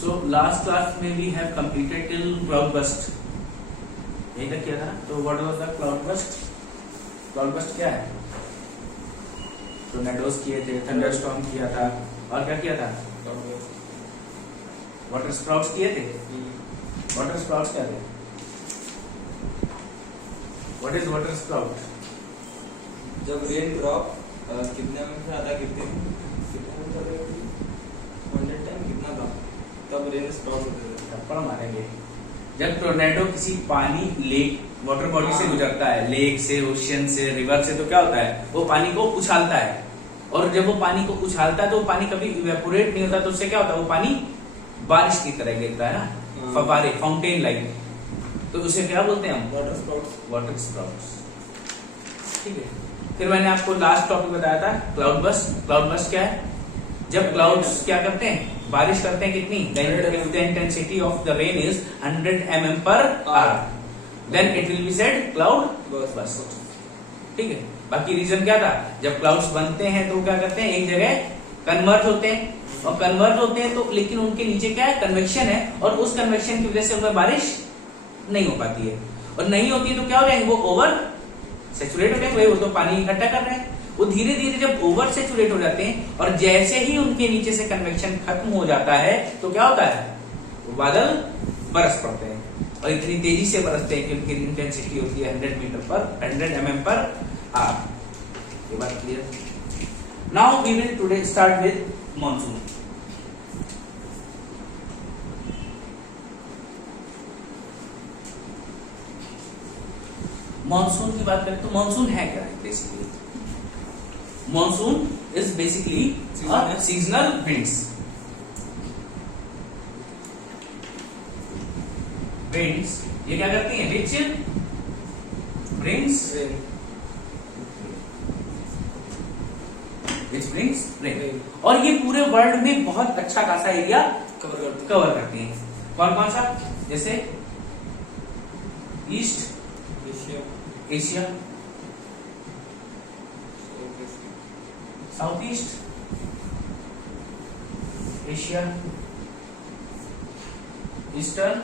So last class में we have completed till cloud burst. यही तक किया था. तो what was the cloud burst? Cloud burst क्या है? टोर्नेडोज किए थे, थंडरस्टॉर्म किया था, और क्या किया था? वाटर स्प्राउट्स किए थे. वाटर स्प्राउट्स क्या थे? What is water sprout? जब रेन ड्रॉप कितने में से आता, कितने में से 100 टाइम कितना था, तब रेन स्प्राउट होते थे. थप्पड़ मारेंगे. जब टोर्नेडो किसी पानी लेक वाटर बॉडी से गुजरता है, लेक से, ओशियन से, रिवर से, तो क्या होता है? वो पानी को उछालता है. और जब वो पानी को उछालता है तो वो पानी कभी इवेपोरेट नहीं होता. तो उससे क्या होता है? वो पानी बारिश की तरह गिरता है ना, फव्वारे, फाउंटेन लाइक. तो उसे क्या बोलते हैं हम? Water sprouts. Water sprouts. ठीक है. फिर मैंने आपको लास्ट टॉपिक बताया था क्लाउड बस्ट. क्लाउड बस्ट क्या है? जब क्लाउड्स क्या करते हैं? बारिश करते हैं. कितनी? If the intensity of the rain is 100 mm per hour, then it will be said cloud burst. ठीक है. बाकी रीजन क्या था? जब क्लाउड्स बनते हैं तो क्या करते हैं? एक जगह कन्वर्ज होते हैं, और कन्वर्ज होते हैं तो लेकिन उनके नीचे क्या है? कन्वेक्शन है, और उस कन्वेक्शन की वजह से उनमें बारिश नहीं हो पाती है. और नहीं होती है तो क्या हो जाएंगे? वो ओवर सेचुरेट हो जाएंगे. वो तो पानी इकट्ठा कर रहे हैं. वो धीरे धीरे जब ओवर सेचुरेट हो जाते हैं और जैसे ही उनके नीचे से कन्वेक्शन खत्म हो जाता है तो क्या होता है? वो बादल बरस पड़ते हैं, और इतनी तेजी से बरसते हैं कि उनकी इंटेंसिटी होती है 100 mm पर आवर. ये बात clear? Now we will today start with monsoon. Monsoon की बात करें तो मॉनसून है क्या है? Basically monsoon is basically seasonal winds. Winds ये क्या करती हैं? Which brings rain. और ये पूरे वर्ल्ड में बहुत अच्छा खासा एरिया कवर करती हैं. कौन कौन सा? जैसे East Asia, South East Asia, Eastern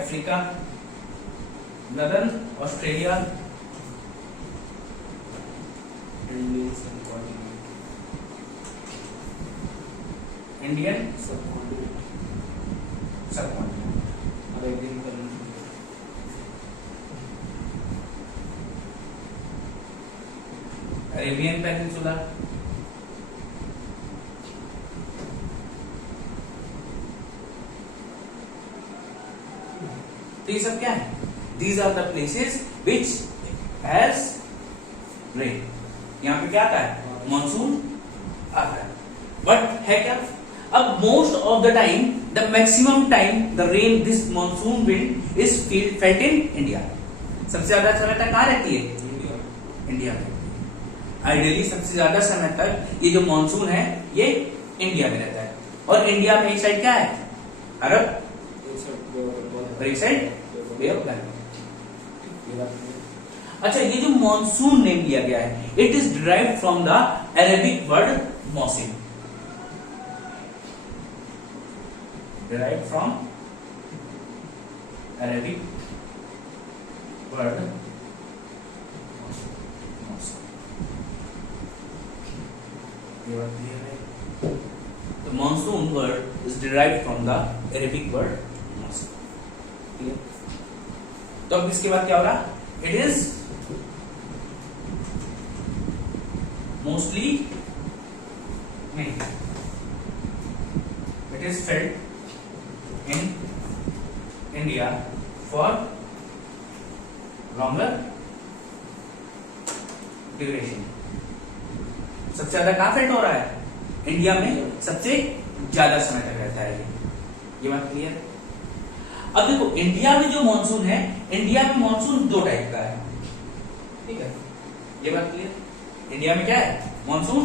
Africa, Northern Australia, Indian subcontinent, Arabian peninsula, तो ये सब क्या है? These are the places which has rain. यहाँ पे क्या आता है? मॉनसून आता है. बट है क्या? अब most of the time, the maximum time the rain, this monsoon wind is felt in India. सबसे ज्यादा समय तक कहाँ रहती है? इंडिया में. आइडियली सबसे ज्यादा समय तक ये जो मॉनसून है ये इंडिया में रहता है. और इंडिया में एक साइड क्या है? अरब, और एक साइड बे ऑफ बंगाल. अच्छा, ये जो मॉनसून नेम लिया गया है, it is derived from the Arabic word मौसिम. Derived from Arabic word the monsoon word is derived from the Arabic word monsoon. Clear? तो अब इसके बाद क्या होगा? It is mostly नहीं, it is felt in India for longer duration. सबसे ज्यादा कहां फेल्ट हो रहा है? इंडिया में सबसे ज्यादा समय तक रहता है ये बात क्लियर? अब देखो, इंडिया में जो मॉनसून है, इंडिया में मॉनसून दो टाइप का है. ठीक है, ये बात क्लियर? इंडिया में क्या है? मॉनसून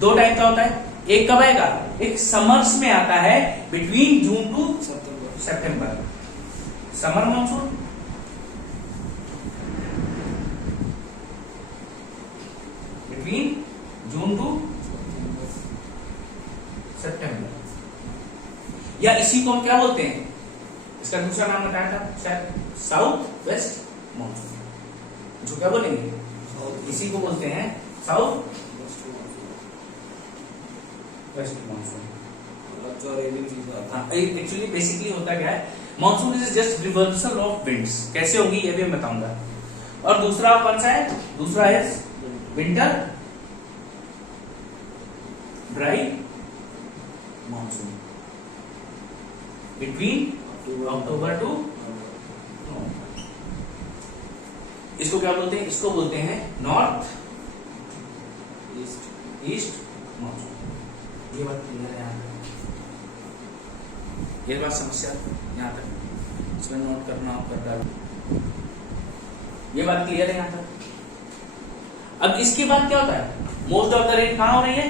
दो टाइप का होता है. एक कब आएगा? एक समर्स में आता है, between June to September. Summer monsoon. Between June to September, या इसी को हम क्या बोलते हैं, इसका दूसरा नाम बताया था शायद, साउथ वेस्ट मानसून। जो क्या बोलेंगे, इसी को बोलते हैं south west monsoon. Actually basically होता क्या है, monsoon is just reversal of winds. कैसे होगी ये भी मैं बताऊंगा। और दूसरा कौन सा है, दूसरा है winter dry monsoon between October to November. इसको क्या बोलते हैं, इसको बोलते हैं नॉर्थ ईस्ट मानसून। ये बात क्लियर है यहाँ तक, ये बात समस्या यहाँ तक, इसमें नोट करना आप कर डालो। ये बात क्लियर है यहाँ तक। अब इसके बाद क्या होता है, मोस्ट ऑफ द रेन कहाँ हो रही है,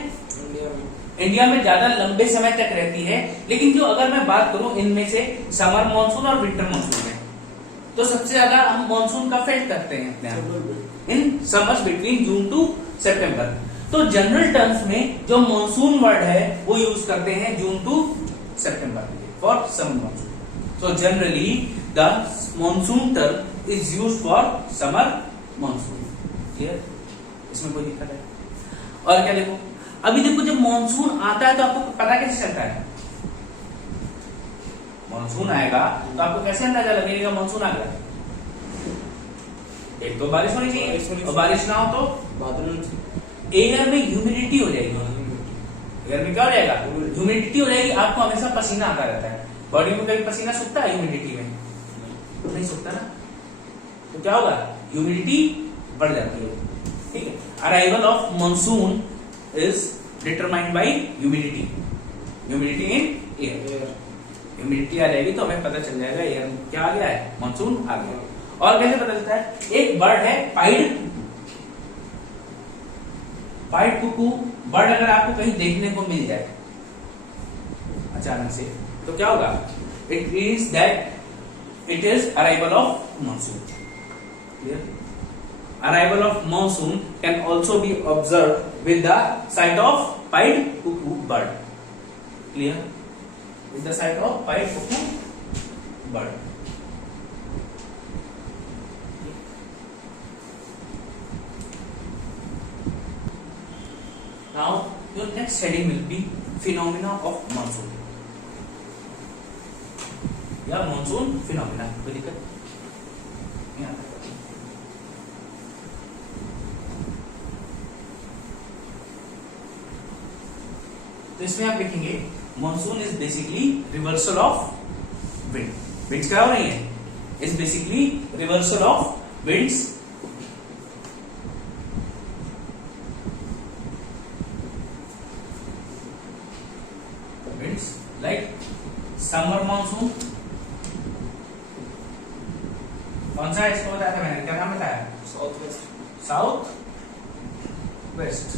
इंडिया में ज्यादा लंबे समय तक रहती है। लेकिन जो अगर मैं बात करूं इनमें से समर मानसून और विंटर मानसून में, तो सबसे ज्यादा हम मानसून का फेल्ट करते हैं अपने इन summers between June to September. तो जनरल टर्म्स में जो मानसून वर्ड है वो यूज करते हैं June to September for summer monsoon. So generally the monsoon term is used for summer monsoon. Clear, इसमें कोई दिक्कत है? और क्या देखो, अभी देखो जब मानसून आता है तो आपको पता कैसे चलता है, मानसून आएगा तो आपको कैसे अंदाजा लगेगा मानसून आ गया? एक तो बारिश होनी चाहिए, और बारिश ना हो तो बादल, एयर में ह्यूमिडिटी हो जाएगी। एयर में क्या हो जाएगा, ह्यूमिडिटी हो जाएगी। आपको हमेशा पसीना आता रहता है, बॉडी में कभी पसीना सूखता है ह्यूमिडिटी में? नहीं सूखता ना। तो क्या होगा, ह्यूमिडिटी बढ़ जाती है। ठीक है, arrival of monsoon is determined by humidity in air। Humidity आ जाएगी तो हमें पता चल जाएगा एयर में क्या आ गया है, मानसून आ गया। और कैसे पता चलता है, एक बर्ड है पाइड कुकू बर्ड, अगर आपको कहीं देखने को मिल जाए अचानक से तो क्या होगा, it means that it is arrival of monsoon. Clear, arrival of monsoon can also be observed with the sight of pied cuckoo bird। Clear, with the sight of pied cuckoo bird। Now your next heading will be phenomena of monsoon या monsoon phenomena। कोई दिक्कत नहीं आता। तो इसमें आप लिखेंगे monsoon is basically reversal of wind. Winds क्या हो रही है, is basically reversal of winds like summer monsoon. कौन सा है, इसको बताया था मैंने, क्या नाम बताया, साउथ वेस्ट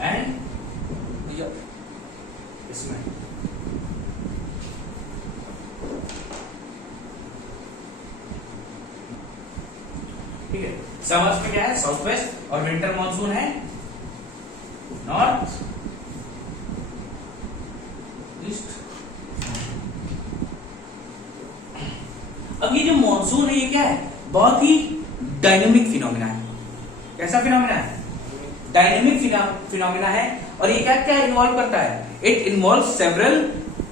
एंड इसमें ठीक है। समर्स में क्या है, साउथ वेस्ट, और विंटर मानसून है नॉर्थ ईस्ट। अब ये जो मानसून है ये क्या है, बहुत ही डायनेमिक फिनोमिना है। कैसा फिनोमिना है, डायनेमिक फिनोमिना है। और ये क्या क्या इन्वॉल्व करता है, इट इन्वॉल्व सेवरल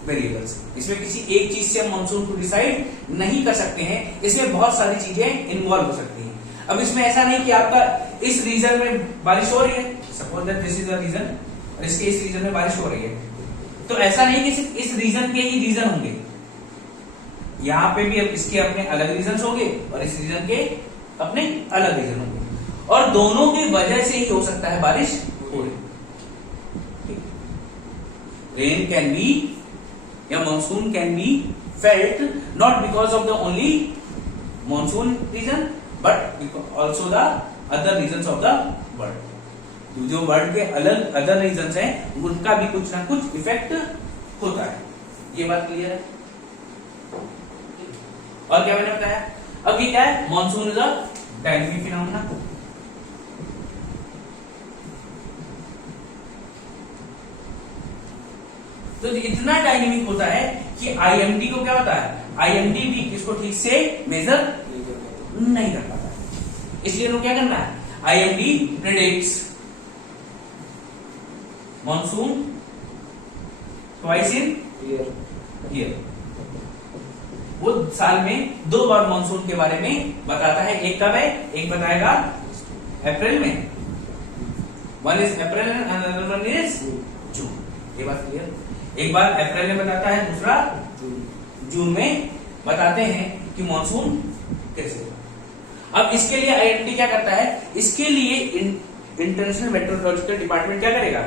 वेरिएबल्स। इसमें किसी एक चीज से हम मानसून को डिसाइड नहीं कर सकते हैं, इसमें बहुत सारी चीजें इन्वॉल्व हो सकती हैं। अब इसमें ऐसा नहीं कि आपका इस रीजन में बारिश हो रही है, suppose that this is the region, और इसके इस रीजन में बारिश हो रही है, तो ऐसा नहीं कि सिर्फ इस रीजन के ही रीजन होंगे, यहाँ पे भी अब इसके अपने अलग रीजन होंगे और इस रीजन के अपने अलग रीजन होंगे, और दोनों की वजह से ही हो सकता है बारिश हो रही। रेन कैन बी या monsoon can be felt not because of the only monsoon region but also the other region of the world. जो वर्ल्ड के अलग अदर रीजन हैं उनका भी कुछ ना कुछ इफेक्ट होता है। ये बात क्लियर है? और क्या मैंने बताया, अब ये क्या है, monsoon is a dynamic phenomena. तो इतना डायनेमिक होता है कि आईएमडी को क्या होता है, आईएमडी भी इसको ठीक से मेजर नहीं कर पाता है। इसलिए इनको क्या करना है, IMD predicts monsoon twice in year. वो साल में 2 बार मॉनसून के बारे में बताता है। एक कब है, एक बताएगा अप्रैल में, one is April and another one is जून। ये बात क्लियर। एक बार अप्रैल में बताता है, दूसरा जून में बताते हैं कि मॉनसून कैसे होगा। अब इसके लिए आईएमडी क्या करता है, इसके लिए इंटरनेशनल मेट्रोलॉजिकल डिपार्टमेंट क्या करेगा,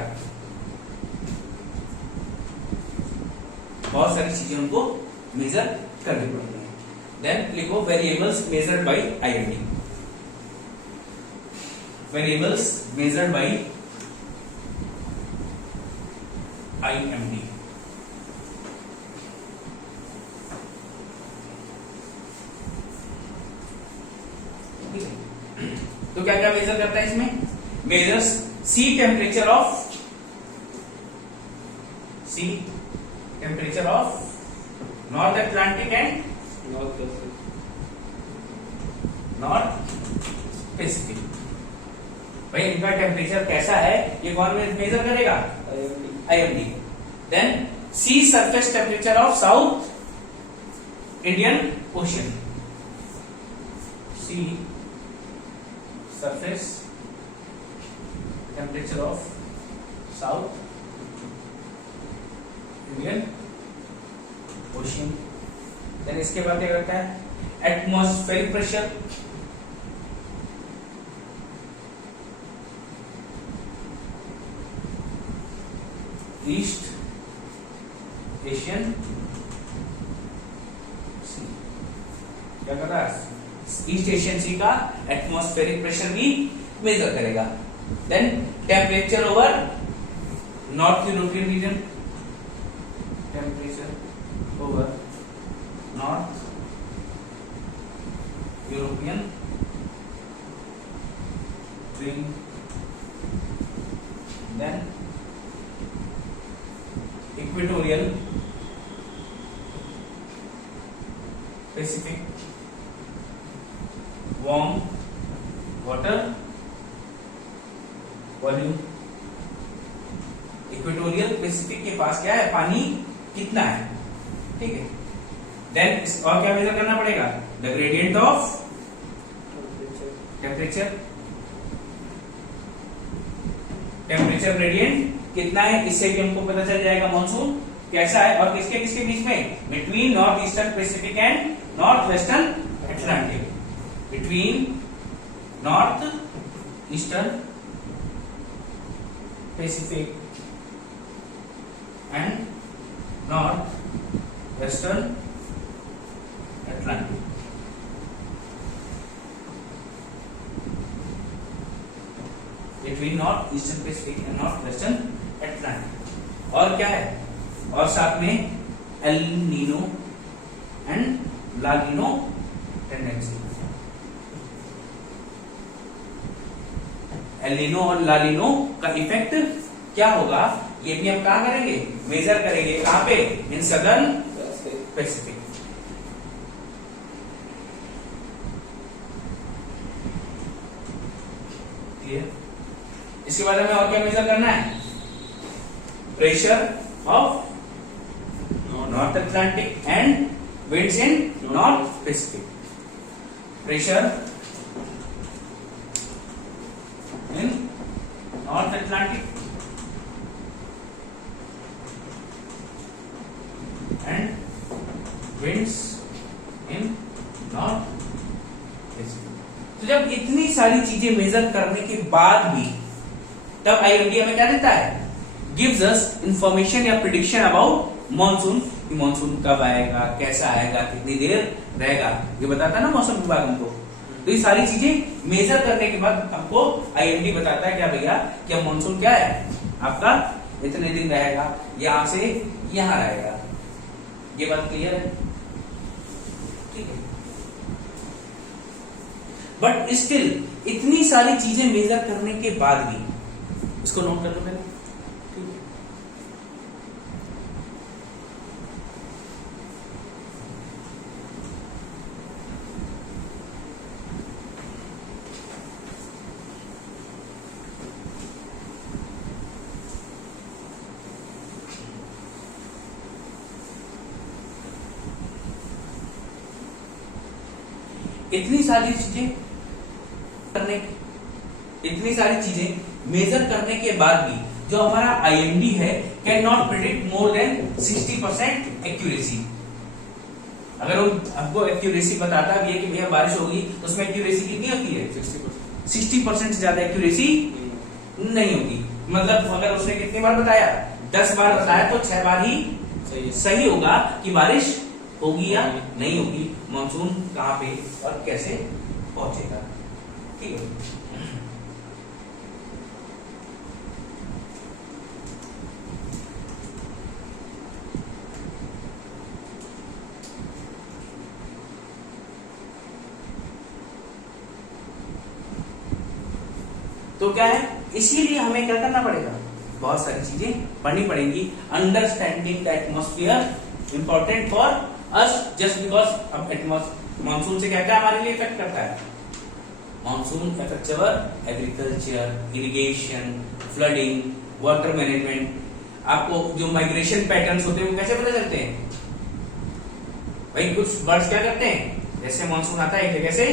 बहुत सारी चीजें उनको मेजर करनी पड़ती है। देन लिखो variables measured by IMD, variables measured by IMD. तो क्या क्या मेजर करता है इसमें, measures sea temperature of North Atlantic and North Pacific. भाई इनका टेम्परेचर कैसा है ये कौन मेजर करेगा, IMD. Then sea surface temperature of South Indian Ocean, sea surface temperature of South Indian Ocean। then इसके बाद क्या करता है, atmospheric pressure, East Asian sea. क्या कर रहा है, ईस्ट एशियन सी का एटमॉस्फेरिक प्रेशर भी मेजर करेगा। Then temperature over North European region, temperature over North European region. Then equatorial Pacific warm water volume. Equatorial Pacific के पास क्या है, पानी कितना है, ठीक है। देन और क्या मेजर करना पड़ेगा, the gradient of temperature, temperature gradient कितना है, इससे भी हमको पता चल जाएगा मॉनसून कैसा है। और किसके किसके बीच में, between north eastern Pacific and north western Atlantic, between north eastern Pacific and north western Atlantic। between north eastern Pacific and north western Atlantic। और क्या है, और साथ में El Nino and La Nino tendency. El Nino और La Nino का effect क्या होगा, ये भी हम कहा करेंगे, मेजर करेंगे। कहां पे, इन सदर्न पैसिफिक। क्लियर। इसके बाद हमें और क्या मेजर करना है, pressure of North Atlantic and winds in north Pacific. Pressure in North Atlantic and winds in North Pacific। तो जब इतनी सारी चीजें मेजर करने के बाद भी तब आईएमडी हमें क्या देता है, गिव्स अस इंफॉर्मेशन या प्रिडिक्शन अबाउट मॉनसून, कि मॉनसून कब आएगा, कैसा आएगा, कितनी देर रहेगा, ये बताता है ना मौसम विभाग हमको। तो ये सारी चीजें मेजर करने के बाद हमको आईएमडी बताता है क्या भैया, क्या मॉनसून क्या है आपका, इतने दिन रहेगा, यहां से यहां रहेगा। ये बात क्लियर है, ठीक है। बट स्टिल इतनी सारी चीजें मेजर करने के बाद भी, इसको नोट कर लो पहले, ठीक है। इतनी सारी चीजें करने इतनी सारी चीजें मेजर करने के बाद भी जो हमारा आईएमडी है can not predict more than 60% accuracy. अगर वो आपको एक्यूरेसी बताता भी है कि भैया बारिश होगी तो उसमें एक्यूरेसी कितनी होती है? 60% से ज्यादा एक्यूरेसी नहीं होगी। मतलब अगर उसने कितनी बार बताया, 10 बार बताया तो 6 बार ही सही होगा कि बारिश होगी या नहीं होगी, मानसून कहां पे और कैसे पहुंचेगा। ठीक है, तो क्या है, इसीलिए हमें क्या करना पड़ेगा, बहुत सारी चीजें पढ़नी पड़ेंगी। Understanding the atmosphere important for us just because अब मानसून से क्या क्या हमारे लिए इफेक्ट करता है। Monsoon affects our agriculture, irrigation, flooding, water management. आपको जो माइग्रेशन पैटर्न्स होते हैं वो कैसे पता चलते हैं भाई? कुछ बर्ड्स क्या करते हैं, जैसे मानसून आता है एक जगह से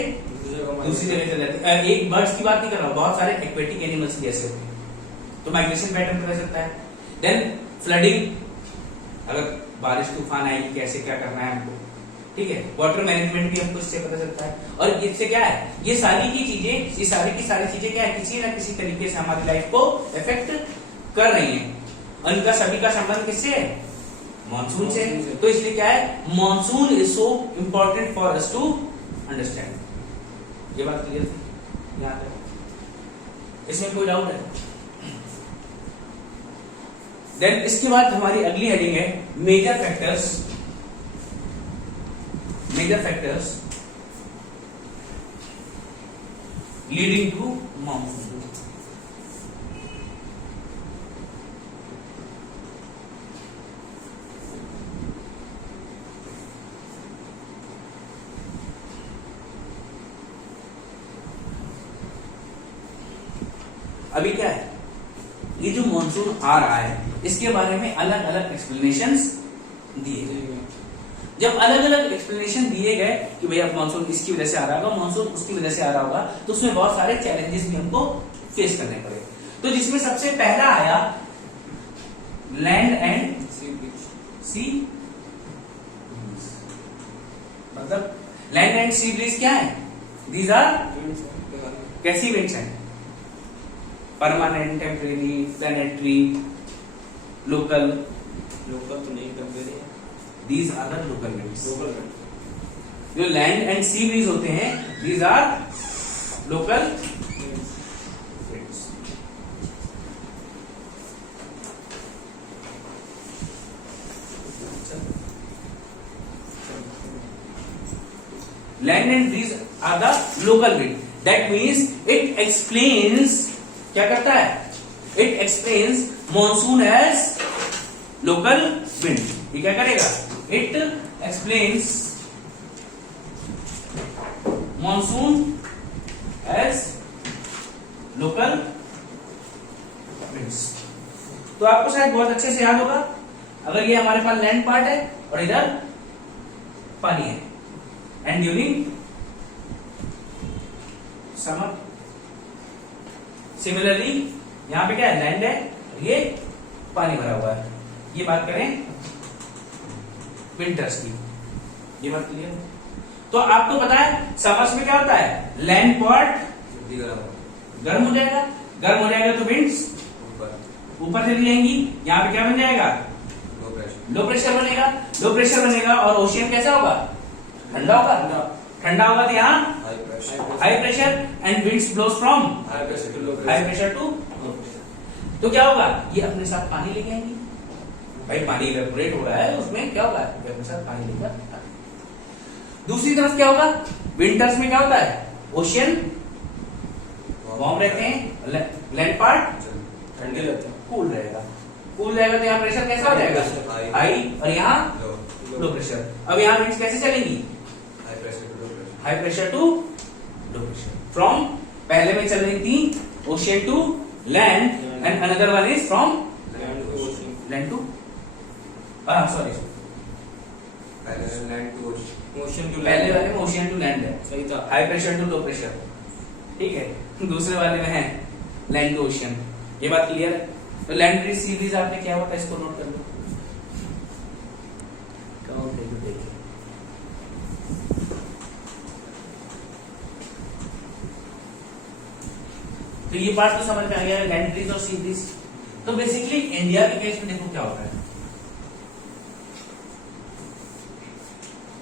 दूसरी जगह चले जाते हैं। एक बर्ड्स की बात नहीं कर रहा हूं, बहुत सारे एक्वेटिक एनिमल्स भी ऐसे होते हैं, तो माइग्रेशन पैटर्न पता चलता है। देन फ्लडिंग, अगर बारिश तूफान आएगी कैसे क्या करना है हमको, ठीक है। वाटर मैनेजमेंट भी हमको इससे पता चलता है। और इससे क्या है, ये सारी की चीजें, ये सारी की सारी चीजें क्या है, किसी ना किसी तरीके से हमारी लाइफ को इफेक्ट कर रही है। और इनका सभी का संबंध किससे है? मानसून से। तो इसलिए क्या है, monsoon is so important for us to understand. ये बात क्लियर थी यहाँ तक? इसमें कोई डाउट है? देन इसके बाद हमारी अगली हेडिंग है major factors leading to monsoon. अभी क्या है, ये जो मानसून आ रहा है इसके बारे में अलग अलग एक्सप्लेनेशंस दिए गए। जब अलग अलग एक्सप्लेनेशन दिए गए कि भैया मानसून इसकी वजह से आ रहा होगा, मानसून उसकी वजह से आ रहा होगा, तो उसमें बहुत सारे चैलेंजेस भी हमको फेस करने पड़े। तो जिसमें सबसे पहला आया लैंड एंड सी, मतलब लैंड एंड सी ब्रीज क्या है? दीज आर कैसी विंड्स हैं? परमानेंट, टेम्परेरी, प्लैनेटरी, लोकल तो नहीं, टेम्परेरी है। These are the local winds. जो लैंड एंड सी ब्रीज होते हैं, these are local winds. Land and breeze are the local wind. That means it explains, क्या करता है, it explains monsoon as local wind. ये क्या करेगा, it explains monsoon as local winds. तो आपको शायद बहुत अच्छे से याद होगा, अगर ये हमारे पास लैंड पार्ट है और इधर पानी है, एंड ड्यूरिंग समर सिमिलरली यहां पे क्या है, लैंड है, ये पानी भरा हुआ है। ये बात करें विंटर्स की, ये बात क्लियर है? तो आपको पता है समर्स में क्या होता है, लैंड पार्ट गर्म हो जाएगा, गर्म हो जाएगा तो विंड्स ऊपर चली जाएंगी, यहाँ पे क्या बन जाएगा, लो प्रेशर बनेगा। लो प्रेशर बनेगा और ओशियन कैसा होगा, ठंडा होगा। ठंडा होगा तो यहाँ high pressure and winds blows from high pressure to. तो क्या होगा, ये अपने साथ पानी लेके आएंगी। भाई पानी इवेपोरेट हो रहा है, उसमें क्या होगा, ये अपने साथ पानी लेकर। दूसरी तरफ क्या होगा, विंटर्स में क्या होता है, ओशियन वार्म रहते हैं, लैंड पार्ट ठंडे रहते हैं, कूल रहेगा। कूल रहेगा तो यहाँ प्रेशर कैसा हो जाएगा, हाई, और यहाँ लो प्रेशर। अब यहाँ विंड्स कैसे चलेंगी, high pressure to low pressure. From पहले में चल रही थी ocean to land and another one is from land to sorry land to ocean. Motion to पहले वाले में ओशियन टू लैंड है, सही था। High pressure to low pressure, ठीक है। दूसरे वाले में है लैंड टू ओशियन। ये बात क्लियर है? तो लैंड ब्रिज सी ब्रिज आपने क्या होता है इसको नोट कर लो। तो ये पार्ट तो समझ में आ गया है, लैंड ब्रिज और सी ब्रिज। तो बेसिकली इंडिया के केस में देखो क्या होता है।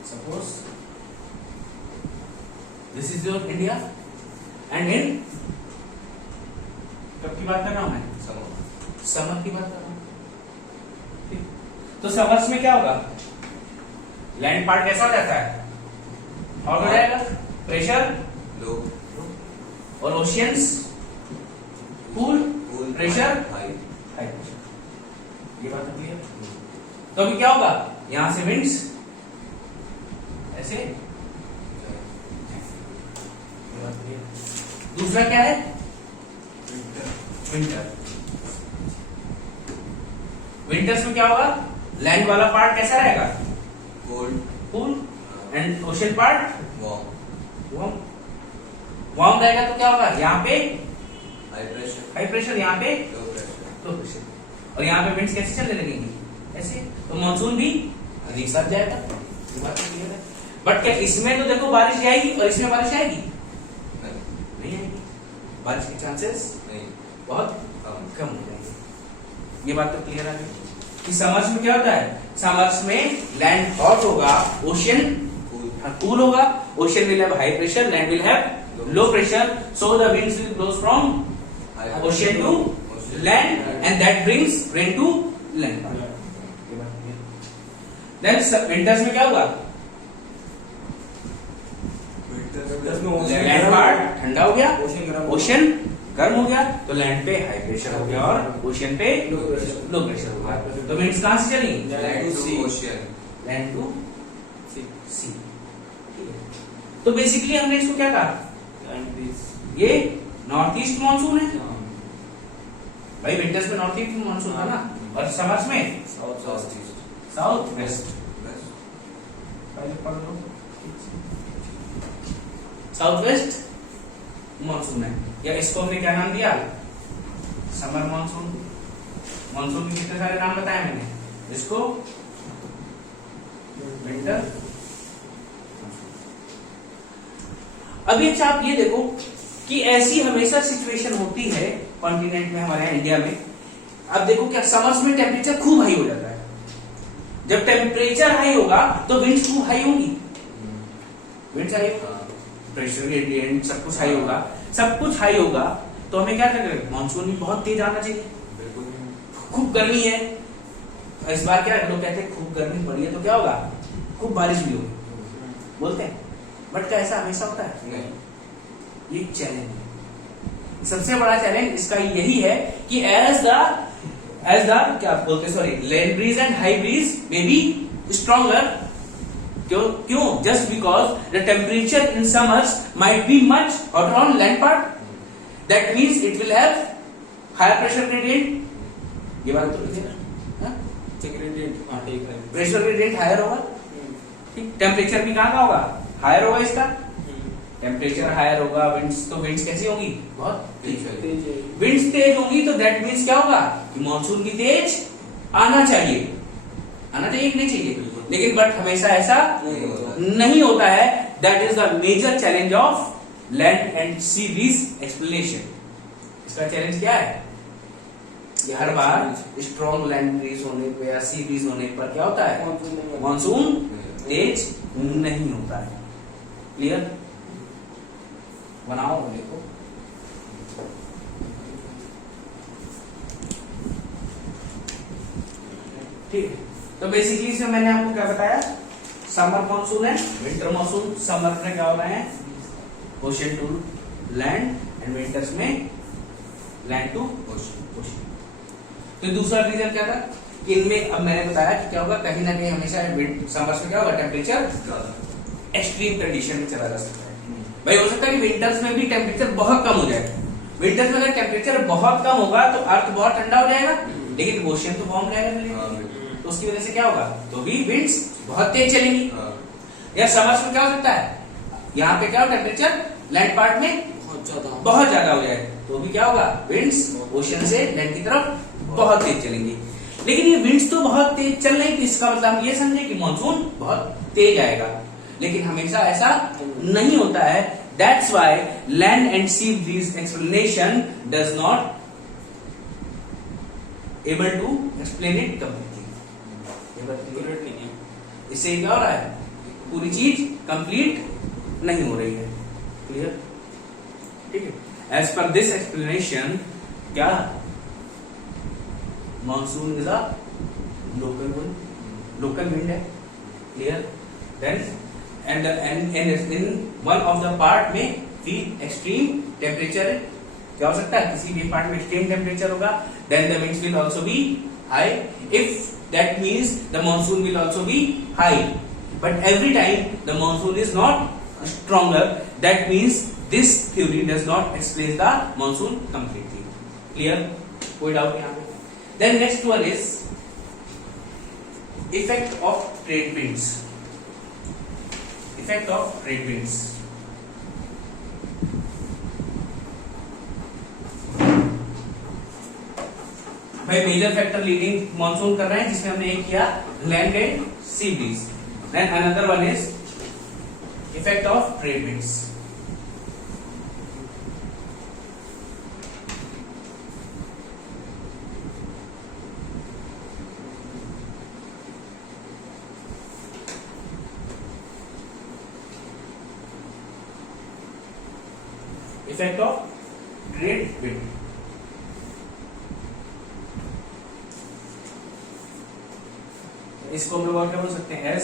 Suppose this is your India and in, कब की बात कर रहा हूं मैं? समर की बात कर रहा हूं, ठीक। तो समर्स में क्या होगा? लैंड पार्ट कैसा हो जाता है? और हो जाएगा प्रेशर लो और oceans cool, pressure high. High pressure. ये बात क्लियर? तो अभी क्या होगा? यहां से विंड्स ऐसे, ये बात क्लियर। दूसरा क्या है? विंटर। विंटर्स में क्या होगा? लैंड वाला पार्ट कैसा रहेगा? Cold cool and ocean part warm warm. Warm रहेगा तो क्या होगा? यहाँ पे हाई हाई प्रेशर प्रेशर, यहाँ पे लो प्रेशर। लो प्रेशर, और यहाँ पे विंड्स कैसे चलने लगेंगी? ऐसे। तो मानसून भी एक साथ जाएगा। ये बात क्लियर है? बट क्या इसमें तो देखो बारिश आएगी और इसमें बारिश आएगी? नहीं आएगी। बारिश के चांसेस नहीं बहुत कम। कम हो जाएंगे। ये बात तो क्लियर आ गई कि समर्स में क्या होता है? समर्स में लैंड हॉट होगा, ओशियन कूल होगा, ocean will have high pressure, land will have low pressure, so the winds will blow from ocean to land and that brings rain to land. Then winters में क्या होगा? Winters में land part ठंडा हो गया, ocean गर्म ocean गर्म हो गया, तो लैंड पे हाई प्रेशर हो गया और ओशियन पे लो प्रेशर। लो प्रेशर हो गया। तो विंड्स कहां से चली? Land to sea land to sea sea. तो बेसिकली हमने इसको क्या कहा? Land breeze. ये नॉर्थ ईस्ट मानसून है भाई। विंटर्स में नॉर्थ ईस्ट मानसून था ना, और समर्स में south south east south west. West पहले पढ़ लो, साउथ वेस्ट मानसून है, या इसको हमने क्या नाम दिया? Summer monsoon. मानसून के कितने सारे नाम बताए मैंने? इसको विंटर। अभी अच्छा आप ये देखो कि ऐसी हमेशा सिचुएशन होती है कॉन्टिनेंट में, हमारे इंडिया में। अब देखो क्या समर्स में टेम्परेचर खूब हाई हो जाता है। जब टेम्परेचर हाई होगा तो विंड्स खूब हाई होंगी, विंड्स हाई होगा, प्रेशर ग्रेडियंट सब कुछ हाई होगा, सब कुछ हाई होगा। तो हमें क्या करना? मानसून भी बहुत तेज आना चाहिए। बिल्कुल खूब गर्मी है, इस बार क्या लोग कहते हैं खूब गर्मी पड़ी है तो क्या होगा? खूब बारिश भी होगी बोलते हैं। बट क्या ऐसा हमेशा होता है? नहीं। ये चैलेंज है, सबसे बड़ा चैलेंज इसका यही है कि एज द क्या बोलते हैं, sorry, land breeze and high breeze may be stronger. क्यों? Just because the temperature in summers might be much hotter on land part, that means it will have higher pressure gradient. ये बात तो clear है? Gradient हाँ ठीक है। Pressure gradient higher होगा, ठीक। टेम्परेचर भी कहां का होगा? हायर होगा इसका। टेम्परेचर हायर होगा, विंड्स तो विंड्स कैसी होंगी? बहुत तेज। विंड्स तेज होंगी तो दैट मीन्स क्या होगा कि मानसून भी तेज आना चाहिए। आना चाहिए कि नहीं चाहिए? लेकिन बट हमेशा ऐसा नहीं होता है। That is the major challenge of land and sea breeze explanation. इसका चैलेंज क्या है? कि हर बार स्ट्रॉन्ग लैंड ब्रीज होने पर या सी ब्रीज होने पर क्या होता है? मानसून तेज नहीं होता है। क्लियर? बनाओ देखो, ठीक है। तो बेसिकली इसमें मैंने आपको क्या बताया? समर मानसून है, विंटर मानसून। समर में क्या हो रहे हैं? Ocean to land, and winters में लैंड टू ओशन। तो दूसरा रीजन क्या था कि इनमें, अब मैंने बताया कि क्या होगा, कहीं ना कहीं हमेशा समर्स में क्या होगा? टेम्परेचर एक्सट्रीम कंडीशन में चला जा सकता है। भाई हो सकता है कि विंटर्स में भी टेम्परेचर बहुत कम हो जाए। विंटर्स में अगर टेम्परेचर बहुत कम होगा तो अर्थ बहुत ठंडा हो जाएगा, लेकिन ओशन तो वार्म रहेगा। तो उसकी वजह से क्या होगा? तो भी विंड्स बहुत तेज चलेंगी। या समर्स में क्या हो सकता है, यहाँ पे क्या हो टेम्परेचर लैंड पार्ट में बहुत ज्यादा हो जाए तो भी क्या होगा, विंड्स ओशन से लैंड की तरफ बहुत तेज चलेंगी। लेकिन ये विंड्स तो बहुत तेज चल रही थी, इसका मतलब हम ये समझे कि मानसून बहुत तेज आएगा, लेकिन हमेशा ऐसा नहीं होता है। That's why land and sea breeze explanation does not able to explain it completely. इससे क्या हो रहा है, पूरी चीज कंप्लीट नहीं हो रही है। क्लियर, ठीक है। एज पर दिस एक्सप्लेनेशन क्या, monsoon is a local wind है। Clear, then and in one of the part में फील एक्सट्रीम टेम्परेचर, क्या हो सकता है, किसी भी पार्ट में एक्सट्रीम टेम्परेचर होगा, then the winds will also be high, if that means the monsoon will also be high, but every time the monsoon is not stronger, that means this theory does not explain the monsoon completely. Clear, कोई doubt यहाँ पे? Then next one is effect of trade winds. Effect of trade winds. भाई major factor leading monsoon कर रहे हैं, जिसमें हमने एक किया land and sea breeze. Then another one is effect of trade winds. Effect of trade wind, इसको हम लोग और क्या बोल सकते हैं, as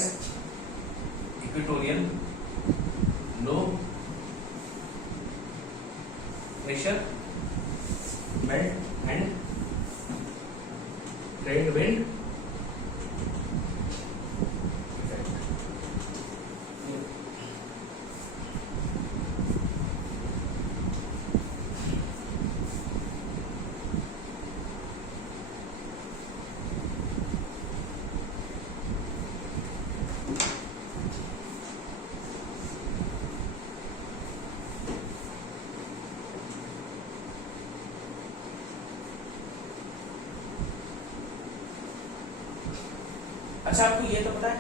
equatorial low pressure belt and trade wind effect. अच्छा, आपको ये तो पता है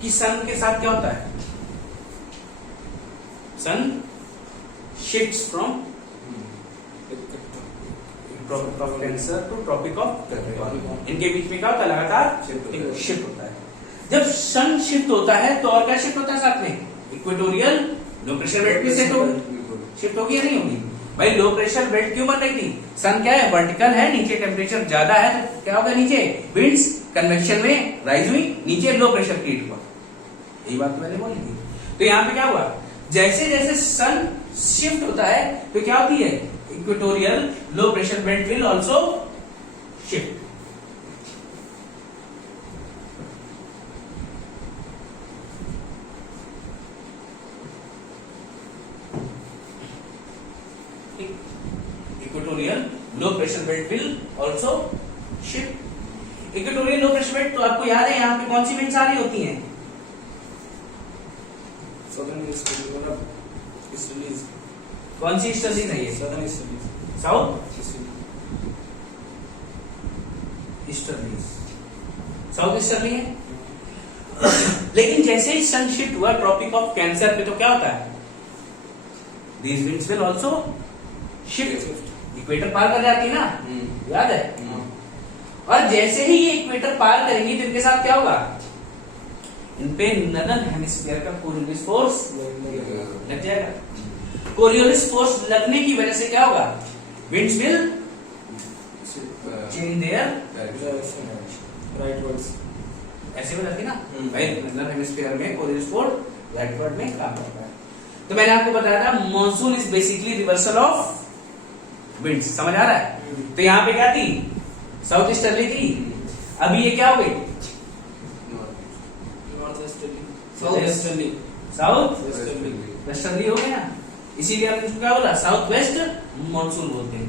कि सन के साथ क्या होता है, sun shifts from tropic of cancer to tropic of capricorn, इनके बीच में क्या होता है, लगातार शिफ्ट होता है। जब सन शिफ्ट होता है तो और क्या शिफ्ट होता है साथ में, इक्वेटोरियल लो प्रेशर बेल्ट भी शिफ्ट होगी या नहीं होगी? भाई लो प्रेशर बेल्ट क्यों बन रही थी, सन क्या है, वर्टिकल है, नीचे टेम्परेचर ज्यादा है तो क्या होगा, नीचे विंड्स कन्वेक्शन में राइज हुई, नीचे लो प्रेशर क्रिएट हुआ। यही बात मैंने बोली थी। तो यहाँ पे क्या हुआ, जैसे जैसे सन शिफ्ट होता है तो क्या होती है, equatorial low pressure belt will also shift. Equatorial low pressure belt will also shift. Equatorial low pressure belt, तो आपको याद है यहाँ पे कौन सी विंड्स आ रही होती हैं, कौन सी ईस्टर्ली है ये, साउथ ईस्टर्ली, साउथ ईस्टर्ली है। लेकिन जैसे ही सन शिफ्ट हुआ ट्रॉपिक ऑफ कैंसर पे तो क्या होता है, these winds will also shift, equator पार कर जाती है ना, याद है। और जैसे ही ये इक्वेटर पार करेंगी तो इनके साथ क्या होगा, इन पे नदर्न हेमिस्फीयर का कोरियोलिस फोर्स लग जाएगा। कोरियोलिस फोर्स लगने की वजह से क्या होगा, विंड्स विल चेंज देयर राइटवर्ड्स, ऐसे हो जाती ना भाई, नदर्न हेमिस्फीयर में कोरियोलिस फोर्स राइटवर्ड में काम करता है। तो मैंने आपको बताया था monsoon is basically reversal of winds, समझ आ रहा है। तो यहाँ पे क्या थी, साउथ ईस्टर्ली थी, अभी ये क्या हो गई, साउथ वेस्टर्ली हो गया, इसीलिए हमने इसको क्या बोला, साउथ वेस्ट मानसून बोलते हैं।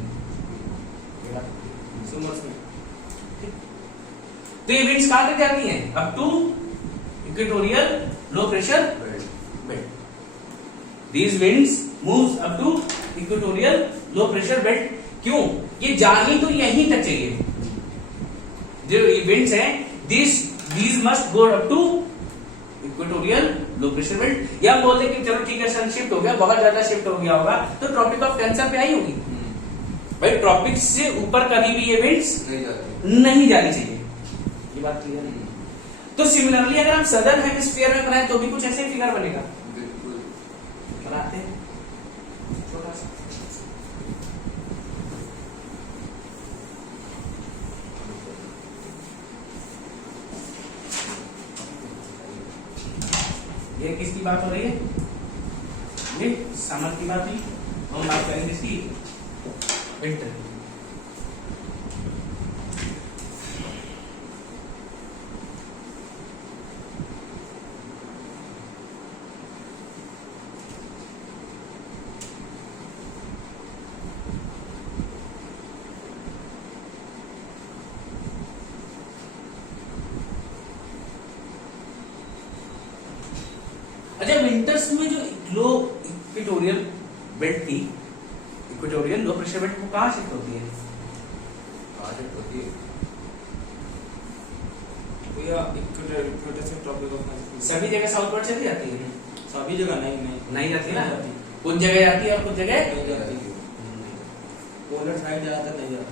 तो ये विंड्स कहां तक जाती हैं, up to equatorial low pressure belt. These winds moves up to equatorial low pressure belt। क्यों? ये जानी तो यहीं तक चाहिए, जो winds हैं these must go up to equatorial low pressure belt। या हम बोलते हैं कि चलो ठीक है सन शिफ्ट हो गया, बहुत ज्यादा शिफ्ट हो गया होगा तो ट्रॉपिक ऑफ कैंसर पे आई होगी। भाई ट्रॉपिक से ऊपर कभी भी ये विंड्स नहीं जानी चाहिए, ये बात क्लियर है। तो सिमिलरली अगर हम सदर्न हेमिस्फीयर में बनाए तो भी कुछ ऐसे फिगर बनेगा। बनाते हैं छोटा सा, ये किसकी बात हो रही है? ये समर की बात हुई, हम बात करेंगे इसकी विंटर। अच्छा, विंटर्स में जो लो इक्वेटोरियल बेल्ट थी, इक्वेटोरियल लो प्रेशर बेल्ट वो कहां शिफ्ट होती है? इक्वेटर से ट्रॉपिक ऑफ कैंसर सभी जगह साउथवर्ड चली जाती है? सभी जगह नहीं जाती ना, कुछ जगह जाती है और कुछ जगह नहीं जाती। पोलर साइड ज्यादातर नहीं जाती।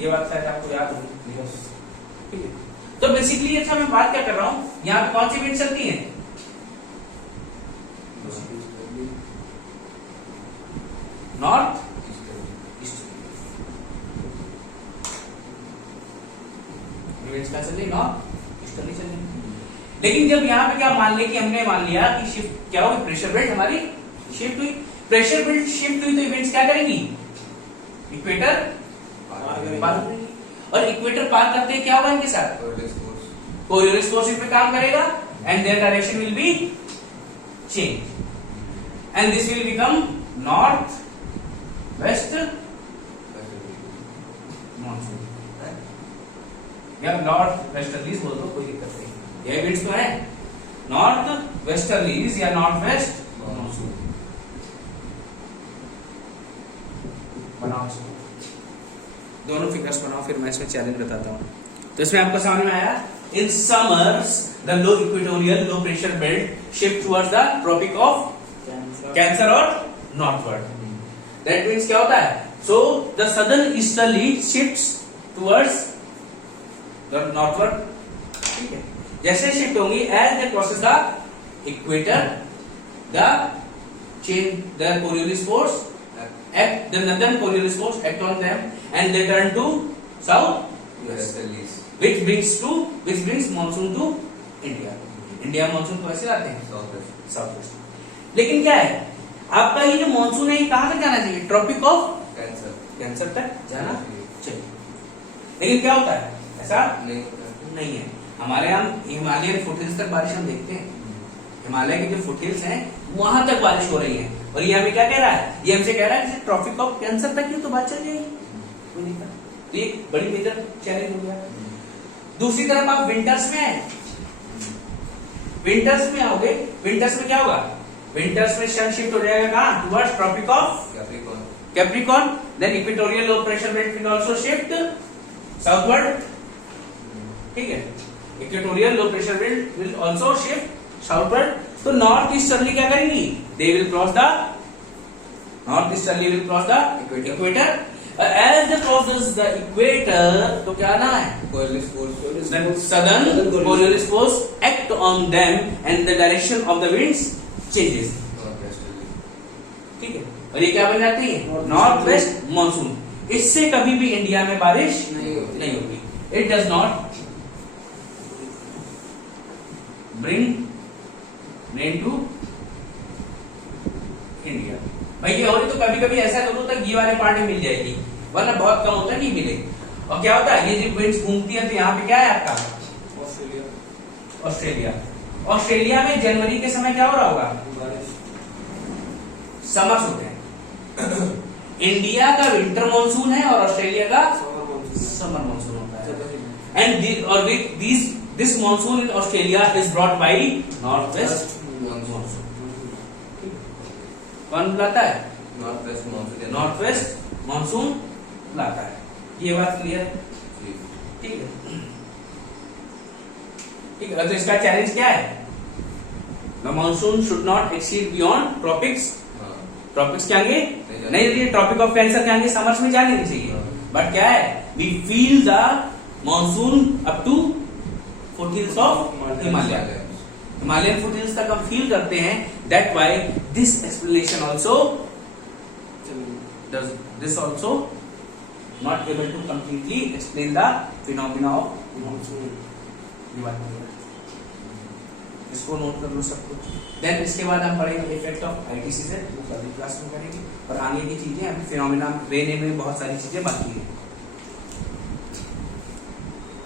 ये बात शायद आपको याद होगी। ठीक है, तो बेसिकली अच्छा मैं बात क्या कर रहा हूँ, यहाँ पे कौन सी विंड चलती है? नॉर्थ ईस्टर्ली, नॉर्थ ईस्टर्ली चल रही। लेकिन जब यहाँ पे क्या मान ले कि हमने मान लिया कि शिफ्ट क्या हुई, प्रेशर बेल्ट हमारी शिफ्ट हुई, प्रेशर बेल्ट शिफ्ट हुई तो इवेंट्स क्या करेंगी? इक्वेटर पार करेंगी, और इक्वेटर पार करते हैं क्या होगा इनके साथ? कोरियोलिस फोर्स इस पे काम करेगा and their direction will be change and this will become north west monsoon या नॉर्थ वेस्टर्लीज बोल दो, कोई दिक्कत नहीं। ये विंड्स तो है नॉर्थ वेस्टर्लीज या नॉर्थ वेस्ट मॉनसून। बनाओ दोनों फिगर्स बनाओ, फिर मैं इसमें चैलेंज बताता हूँ। तो इसमें आपको समझ में आया, in summers the low equatorial low pressure belt shift towards the Tropic of Cancer और नॉर्थवर्ड। दैट मीन्स क्या होता है, so the southern easterly shifts towards the northward. ठीक है, जैसे शिफ्ट होंगी as they crosses the equator the change the Coriolis force act, the northern Coriolis force act on them and they turn to south westerlies, which brings monsoon to India। India monsoon को ऐसे लाते हैं south west. लेकिन क्या है, आपका ये जो monsoon है ये कहां तक जाना चाहिए? ट्रॉपिक ऑफ कैंसर तक जाना चाहिए। लेकिन क्या होता है, ऐसा नहीं है। हमारे यहाँ हिमालयन फुटहिल्स तक बारिश हम देखते हैं, हिमालय के जो फुटहिल्स हैं वहां तक बारिश हो रही है, और ये हमें क्या कह रहा है, ये हमसे कह रहा है कि ट्रॉपिक ऑफ कैंसर तक ही तो बात चल जाएगी, कोई दिक्कत। तो ये बड़ी मेजर चैलेंज हो गया। दूसरी तरफ आप विंटर्स में आए, विंटर्स में आओगे, विंटर्स में क्या होगा, विंटर्स में सन शिफ्ट हो जाएगा कहां? Towards Tropic of Capricorn, then equatorial low pressure belt will also shift southward. ठीक है, equatorial low pressure belt will also shift southward. तो नॉर्थ ईस्टर्ली क्या करेंगी, they will cross the north easterly will cross the equator as they crosses the equator तो क्या ना है, southern Coriolis force act on them and the direction of the winds changes। ठीक है, और ये क्या बन जाती है, नॉर्थ वेस्ट मॉनसून। इससे कभी भी इंडिया में बारिश नहीं होगी। It does not bring rain to India. भाई ये हो रही तो कभी कभी ऐसा दोनों तक ये वाले पार्ट में मिल जाएगी, वरना बहुत कम होता है नहीं मिले। और क्या होता है, ये जब विंड्स घूमती है तो यहाँ पे क्या है आपका ऑस्ट्रेलिया में जनवरी के समय क्या हो रहा होगा, समर्स होते हैं। इंडिया का विंटर मानसून है और ऑस्ट्रेलिया का समर मानसून होता है। एंड और with these this monsoon in Australia is brought by north west कौन लाता है? नॉर्थ वेस्ट मानसून लाता है। ये बात क्लियर है? ठीक है, ठीक है। तो इसका चैलेंज क्या है? The monsoon should not exceed beyond tropics. Tropics के आगे नहीं, ट्रॉपिक ऑफ कैंसर के आगे समर्स में जाने नहीं चाहिए। बट क्या है? We feel the monsoon up to foothills of Himalaya. Himalayan foothills तक हम फील करते हैं। That why this explanation also does this also not able to completely explain the phenomena of monsoon। ये बात है, इसको नोट कर लो सब कुछ। देन इसके बाद हम पढ़ेंगे इफेक्ट ऑफ आईटीसीजेड, वो कल क्लास में करेंगे। और आगे की चीजें अभी फिनोमिना रेन में बहुत सारी चीजें बाकी है।